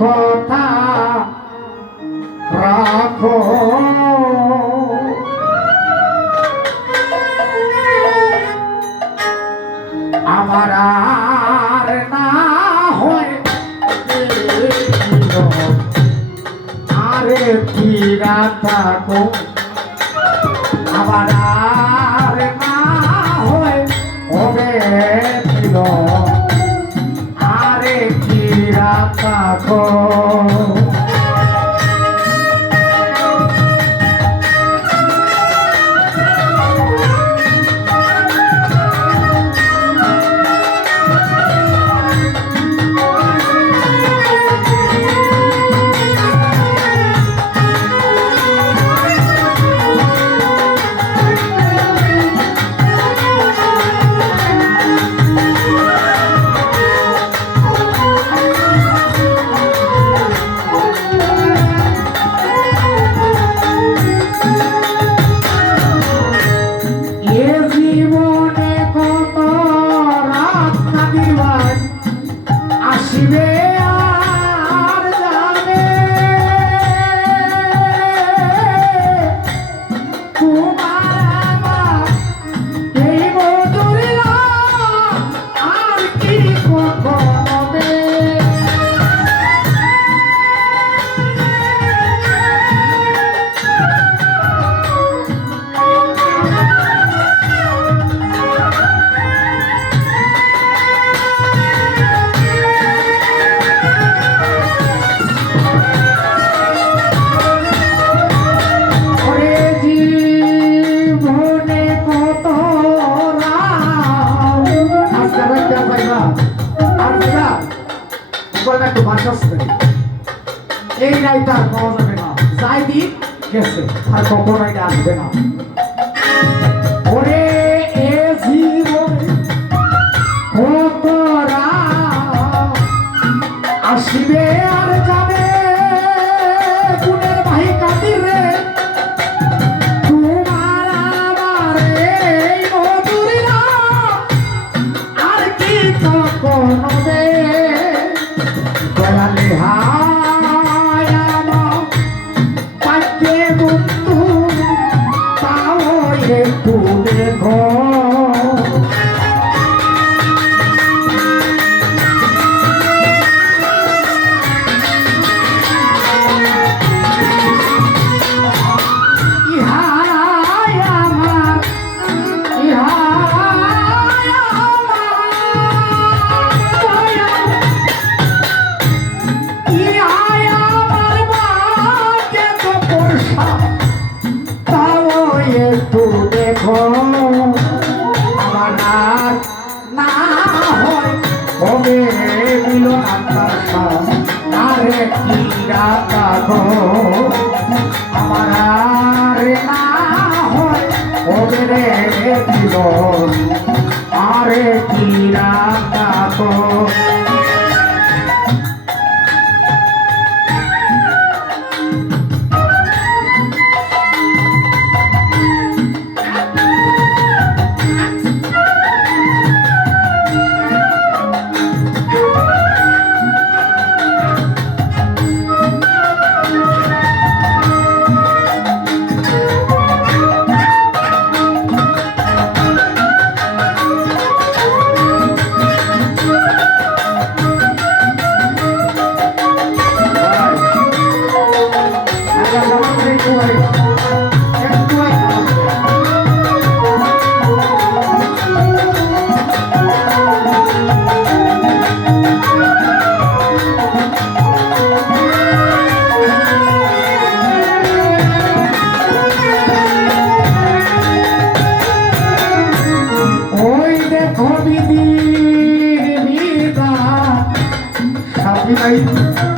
কথা রাখো। আমার আর না হয় আরে ফিরা থাকো। আমার বাসস্তে এই আর পাওয়া যাবে না। যাই দিন গেছে, আর কখন এটা আসবে না। ওরে এ জীবনে আসিবে আর যাবে? আমার আরে কি রাখো আমার আরে না হয় হবে রে মিলন আরে কি রাখো ওই দেখো বিদির